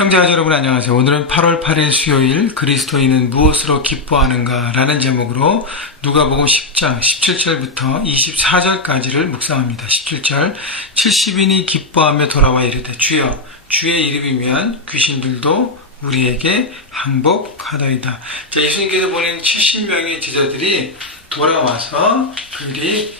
형제자매 여러분 안녕하세요. 오늘은 8월 8일 수요일 그리스도인은 무엇으로 기뻐하는가 라는 제목으로 누가복음 10장 17절부터 24절까지를 묵상합니다. 17절 70인이 기뻐하며 돌아와 이르되 주여 주의 이름이면 귀신들도 우리에게 항복하더이다. 자, 예수님께서 보낸 70명의 제자들이 돌아와서 그들이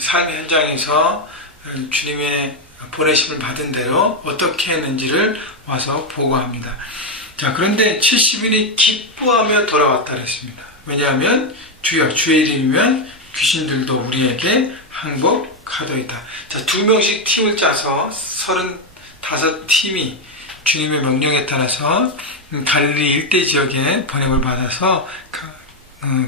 삶의 현장에서 주님의 보내심을 받은 대로 어떻게 했는지를 와서 보고합니다. 자, 그런데 70인이 기뻐하며 돌아왔다 그랬습니다. 왜냐하면 주여 주의 이름이면 귀신들도 우리에게 항복하더이다. 자, 2명씩 팀을 짜서 35팀이 주님의 명령에 따라서 갈릴리 일대 지역에 보냄을 받아서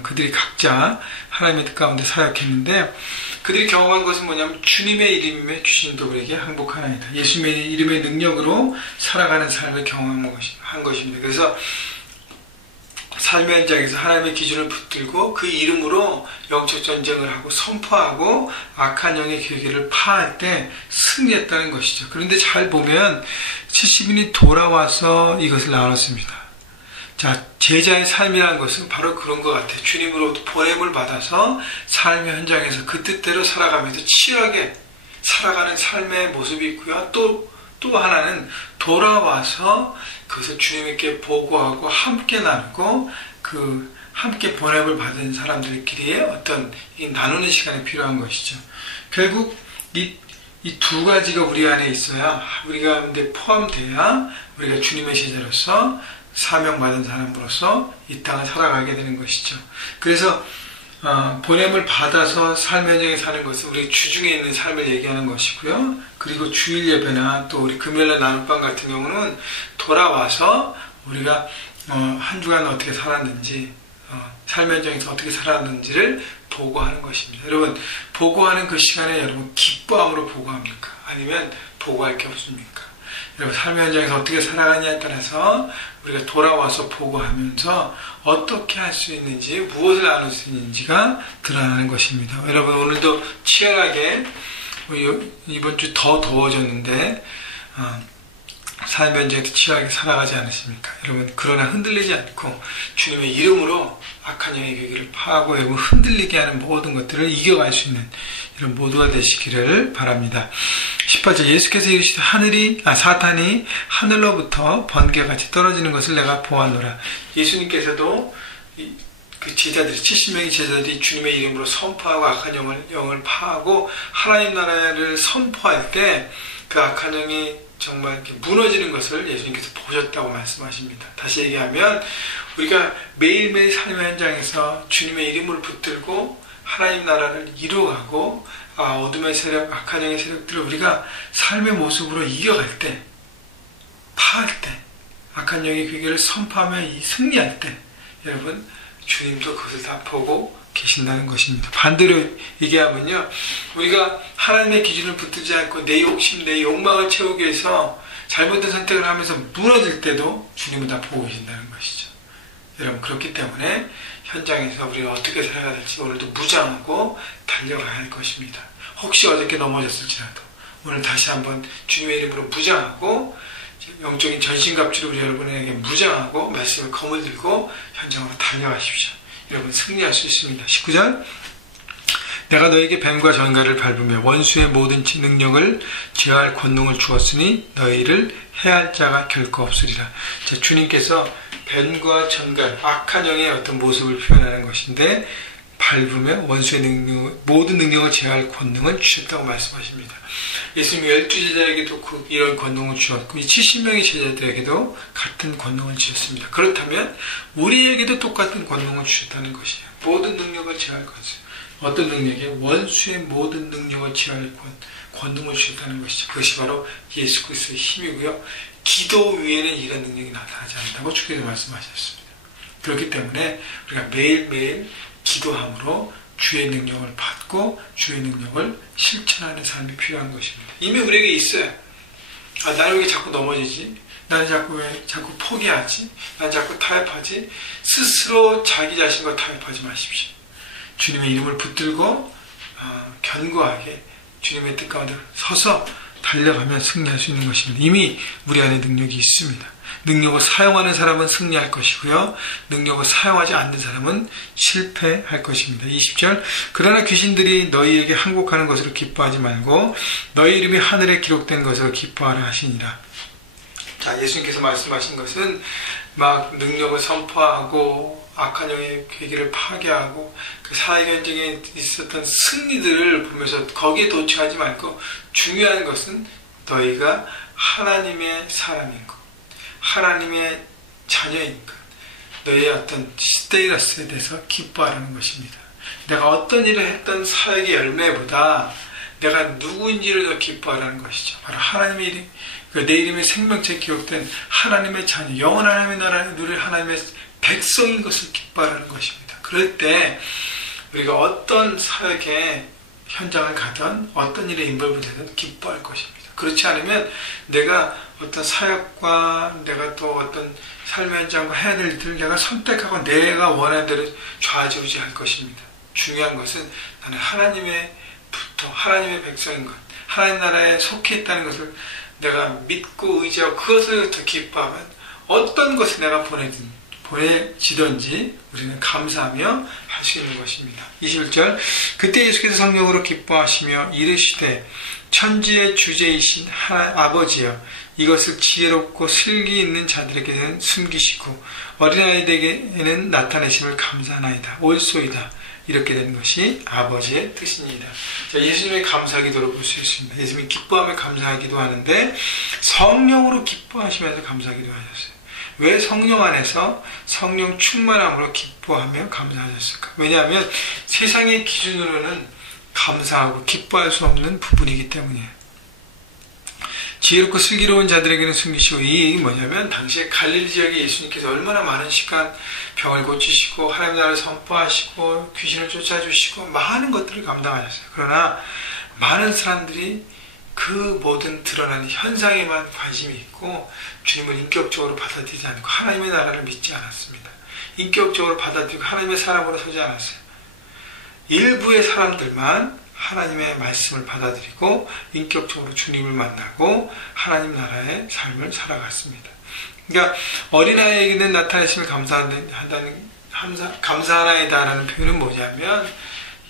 그들이 각자 하나님의 뜻 가운데 사역했는데 그들이 경험한 것은 뭐냐면 주님의 이름에 귀신도 우리에게 항복하나이다. 예수님의 이름의 능력으로 살아가는 삶을 경험한 것입니다. 그래서 삶의 현장에서 하나님의 기준을 붙들고 그 이름으로 영적 전쟁을 하고 선포하고 악한 영의 계획을 파할 때 승리했다는 것이죠. 그런데 잘 보면 70인이 돌아와서 이것을 나눴습니다. 자, 제자의 삶이라는 것은 바로 그런 것 같아요. 주님으로부터 보냄을 받아서 삶의 현장에서 그 뜻대로 살아가면서 치열하게 살아가는 삶의 모습이 있고요. 또 돌아와서 그것을 주님께 보고하고 함께 나누고 함께 보냄을 받은 사람들끼리의 어떤 나누는 시간이 필요한 것이죠. 결국 이 두 가지가 우리 안에 있어야 우리 가운데 포함돼야 우리가 주님의 제자로서 사명받은 사람으로서 이 땅을 살아가게 되는 것이죠. 그래서 보냄을 받아서 삶 현장에 사는 것은 우리 주중에 있는 삶을 얘기하는 것이고요. 그리고 주일 예배나 또 우리 금요일날 나눔방 같은 경우는 돌아와서 우리가 한 주간 어떻게 살았는지 삶 현장에서 어떻게 살았는지를 보고하는 것입니다. 여러분, 보고하는 그 시간에 여러분 기뻐함으로 보고합니까? 아니면 보고할 게 없습니까? 여러분, 삶의 현장에서 어떻게 살아가냐에 따라서 우리가 돌아와서 보고하면서 어떻게 할 수 있는지, 무엇을 나눌 수 있는지가 드러나는 것입니다. 여러분, 오늘도 치열하게 이번 주 더 더워졌는데 삶의 현장에서 치열하게 살아가지 않으십니까? 여러분, 그러나 흔들리지 않고 주님의 이름으로 악한 영의 계획을 파하고 여러분 흔들리게 하는 모든 것들을 이겨갈 수 있는 이런 모두가 되시기를 바랍니다. 18절 예수께서 이르시되 사탄이 하늘로부터 번개같이 떨어지는 것을 내가 보았노라. 예수님께서도 그 제자들이 70명의 제자들이 주님의 이름으로 선포하고 악한 영을 파하고 하나님 나라를 선포할 때 그 악한 영이 정말 이렇게 무너지는 것을 예수님께서 보셨다고 말씀하십니다. 다시 얘기하면 우리가 매일매일 삶의 현장에서 주님의 이름을 붙들고 하나님 나라를 이루어가고 어둠의 세력, 악한 영의 세력들을 우리가 삶의 모습으로 이겨갈 때, 파할 때, 악한 영의 괴계를 선포하며 승리할 때 여러분 주님도 그것을 다 보고 계신다는 것입니다. 반대로 얘기하면요, 우리가 하나님의 기준을 붙들지 않고 내 욕심, 내 욕망을 채우기 위해서 잘못된 선택을 하면서 무너질 때도 주님은 다 보고 계신다는 것이죠. 여러분, 그렇기 때문에 현장에서 우리가 어떻게 살아야 될지 오늘도 무장하고 달려가야 할 것입니다. 혹시 어저께 넘어졌을지라도 오늘 다시 한번 주님의 이름으로 무장하고 영적인 전신갑주를 우리 여러분에게 무장하고 말씀을 검을 들고 현장으로 달려가십시오. 여러분 승리할 수 있습니다. 19절 내가 너에게 뱀과 전갈을 밟으며 원수의 모든 능력을 제어할 권능을 주었으니 너희를 해할 자가 결코 없으리라. 자, 주님께서 뱀과 전갈, 악한 영의 어떤 모습을 표현하는 것인데 밟으며 원수의 모든 능력을 제어할 권능을 주셨다고 말씀하십니다. 예수님이 12제자에게도 이런 권능을 주었고 이 70명의 제자들에게도 같은 권능을 주셨습니다. 그렇다면 우리에게도 똑같은 권능을 주셨다는 것이에요. 모든 능력을 제어할 것을. 어떤 능력이에요? 원수의 모든 능력을 제어할 권능을 주셨다는 것이죠. 그것이 바로 예수 그리스도의 힘이고요. 기도 위에는 이런 능력이 나타나지 않는다고 주께서 말씀하셨습니다. 그렇기 때문에 우리가 매일매일 기도함으로 주의 능력을 받고 주의 능력을 실천하는 삶이 필요한 것입니다. 이미 우리에게 있어요. 나는 왜 자꾸 넘어지지? 나는 왜 자꾸 포기하지? 나는 자꾸 타협하지? 스스로 자기 자신과 타협하지 마십시오. 주님의 이름을 붙들고 견고하게 주님의 뜻 가운데 서서 달려가면 승리할 수 있는 것입니다. 이미 우리 안에 능력이 있습니다. 능력을 사용하는 사람은 승리할 것이고요. 능력을 사용하지 않는 사람은 실패할 것입니다. 20절 그러나 귀신들이 너희에게 항복하는 것으로 기뻐하지 말고 너희 이름이 하늘에 기록된 것으로 기뻐하라 하시니라. 자, 예수님께서 말씀하신 것은 막 능력을 선포하고 악한 영의 괴기를 파괴하고 그 사회경쟁에 있었던 승리들을 보면서 거기에 도취하지 말고 중요한 것은 너희가 하나님의 사람인 것, 하나님의 자녀인 것, 너희의 어떤 스테이러스에 대해서 기뻐하라는 것입니다. 내가 어떤 일을 했던 사역의 열매보다 내가 누구인지를 더 기뻐하라는 것이죠. 바로 하나님의 이름, 내 이름이 생명체에 기록된 하나님의 자녀, 영원 하나님의 나라를 누릴 하나님의 백성인 것을 기뻐하라는 것입니다. 그럴 때 우리가 어떤 사역의 현장을 가든 어떤 일에 인벌브되든 기뻐할 것입니다. 그렇지 않으면 내가 어떤 사역과 내가 또 어떤 삶의 현장과 해야 될 일들을 내가 선택하고 내가 원하는 대로 좌지우지할 것입니다. 중요한 것은 나는 하나님의 백성인 것, 하나님 나라에 속해 있다는 것을 내가 믿고 의지하고 그것을 더 기뻐하면 어떤 것을 내가 보내지든지 우리는 감사하며 할 수 있는 것입니다. 21절 그때 예수께서 성령으로 기뻐하시며 이르시되 천지의 주제이신 아버지여 이것을 지혜롭고 슬기 있는 자들에게는 숨기시고 어린아이들에게는 나타내심을 감사하나이다. 옳소이다. 이렇게 된 것이 아버지의 뜻입니다. 자, 예수님의 감사기도를 볼 수 있습니다. 예수님이 기뻐하며 감사하기도 하는데 성령으로 기뻐하시면서 감사하기도 하셨어요. 왜 성령 안에서 성령 충만함으로 기뻐하며 감사하셨을까? 왜냐하면 세상의 기준으로는 감사하고 기뻐할 수 없는 부분이기 때문이에요. 지혜롭고 슬기로운 자들에게는 숨기시고 이 얘기는 뭐냐면 당시에 갈릴리 지역에 예수님께서 얼마나 많은 시간 병을 고치시고 하나님 나라를 선포하시고 귀신을 쫓아주시고 많은 것들을 감당하셨어요. 그러나 많은 사람들이 그 모든 드러나는 현상에만 관심이 있고 주님을 인격적으로 받아들이지 않고 하나님의 나라를 믿지 않았습니다. 인격적으로 받아들이고 하나님의 사람으로 서지 않았어요. 일부의 사람들만 하나님의 말씀을 받아들이고 인격적으로 주님을 만나고 하나님 나라의 삶을 살아갔습니다. 그러니까 어린아이에게는 나타내심을 감사하나이다라는 표현은 뭐냐면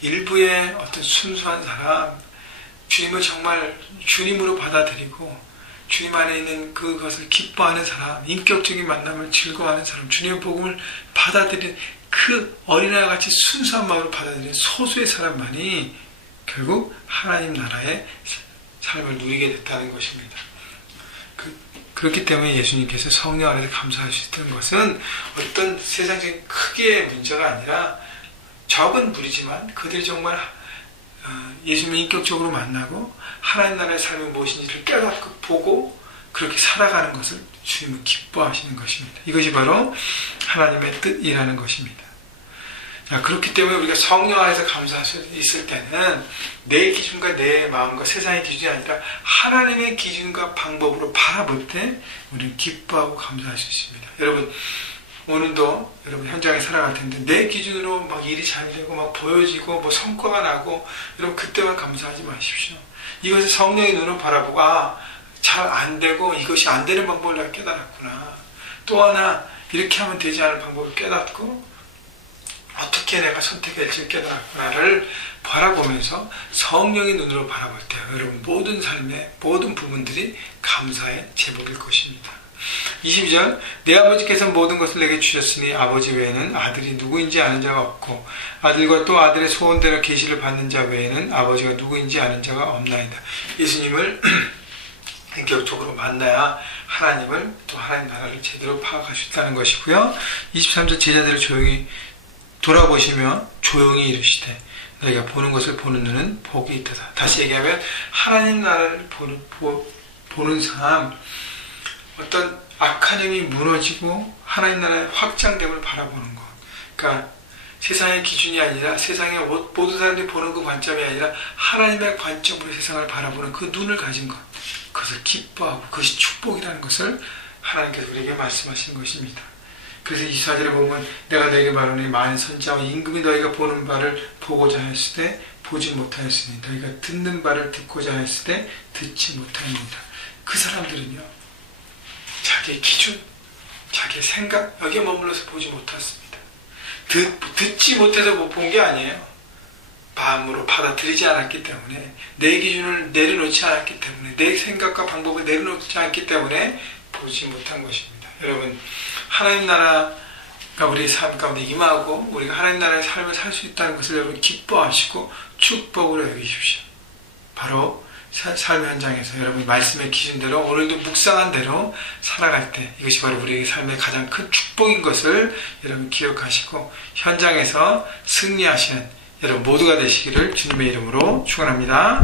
일부의 어떤 순수한 사람, 주님을 정말 주님으로 받아들이고 주님 안에 있는 그것을 기뻐하는 사람, 인격적인 만남을 즐거워하는 사람, 주님의 복음을 받아들인 그 어린아이와 같이 순수한 마음으로 받아들인 소수의 사람만이 결국 하나님 나라의 삶을 누리게 됐다는 것입니다. 그렇기 때문에 예수님께서 성령 안에서 감사할 수 있다는 것은 어떤 세상적인 크기의 문제가 아니라 적은 무리지만 그들이 정말 예수님을 인격적으로 만나고 하나님 나라의 삶이 무엇인지를 깨닫고 보고 그렇게 살아가는 것을 주님은 기뻐하시는 것입니다. 이것이 바로 하나님의 뜻이라는 것입니다. 자, 그렇기 때문에 우리가 성령 안에서 감사할 수 있을 때는 내 기준과 내 마음과 세상의 기준이 아니라 하나님의 기준과 방법으로 바라볼 때 우리는 기뻐하고 감사할 수 있습니다. 여러분 오늘도 여러분 현장에 살아갈 텐데 내 기준으로 막 일이 잘 되고 막 보여지고 뭐 성과가 나고 여러분 그때만 감사하지 마십시오. 이것을 성령의 눈으로 바라보고 잘 안 되고 이것이 안 되는 방법을 내가 깨달았구나. 또 하나 이렇게 하면 되지 않을 방법을 깨닫고 어떻게 내가 선택할지 깨달았구나를 바라보면서 성령의 눈으로 바라볼 때 여러분 모든 삶의 모든 부분들이 감사의 제목일 것입니다. 22절 내 아버지께서 모든 것을 내게 주셨으니 아버지 외에는 아들이 누구인지 아는 자가 없고 아들과 또 아들의 소원대로 계시를 받는 자 외에는 아버지가 누구인지 아는 자가 없나이다. 예수님을 인격적으로 만나야 하나님을 또 하나님 나라를 제대로 파악할 수 있다는 것이고요. 23절 제자들을 조용히 돌아보시며 조용히 이르시되 너희가 보는 것을 보는 눈은 복이 있다. 다시 얘기하면 하나님 나라를 보는 삶, 어떤 악한 힘이 무너지고 하나님 나라의 확장됨을 바라보는 것. 그러니까 세상의 기준이 아니라 세상의 모든 사람들이 보는 그 관점이 아니라 하나님의 관점으로 세상을 바라보는 그 눈을 가진 것. 그것을 기뻐하고 그것이 축복이라는 것을 하나님께서 우리에게 말씀하시는 것입니다. 그래서 24절에 보면 내가 너에게 말하노니 많은 선지자와 임금이 너희가 보는 바를 보고자 하였을 때 보지 못하였으니 너희가 듣는 바를 듣고자 했을 때 듣지 못하였느니라. 그 사람들은요, 자기의 기준, 자기의 생각 여기에 머물러서 보지 못했습니다. 듣지 못해서 못 본 게 아니에요. 마음으로 받아들이지 않았기 때문에, 내 기준을 내려놓지 않았기 때문에, 내 생각과 방법을 내려놓지 않기 때문에 보지 못한 것입니다. 여러분, 하나님 나라가 우리 삶 가운데 임하고 우리가 하나님 나라의 삶을 살 수 있다는 것을 여러분 기뻐하시고 축복으로 여기십시오. 바로 삶의 현장에서 여러분 말씀의 기준대로 오늘도 묵상한 대로 살아갈 때 이것이 바로 우리의 삶의 가장 큰 축복인 것을 여러분 기억하시고 현장에서 승리하시는 여러분 모두가 되시기를 주님의 이름으로 축원합니다.